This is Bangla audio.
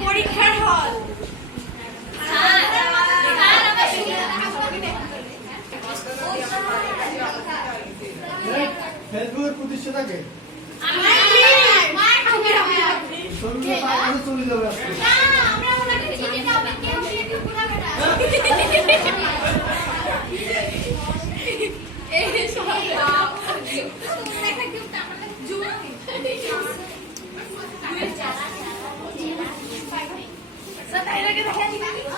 পরীক্ষার হল ফেসবুকের ছবিগুলো পায়ে চলে যাবে Somebody look at the candy bag.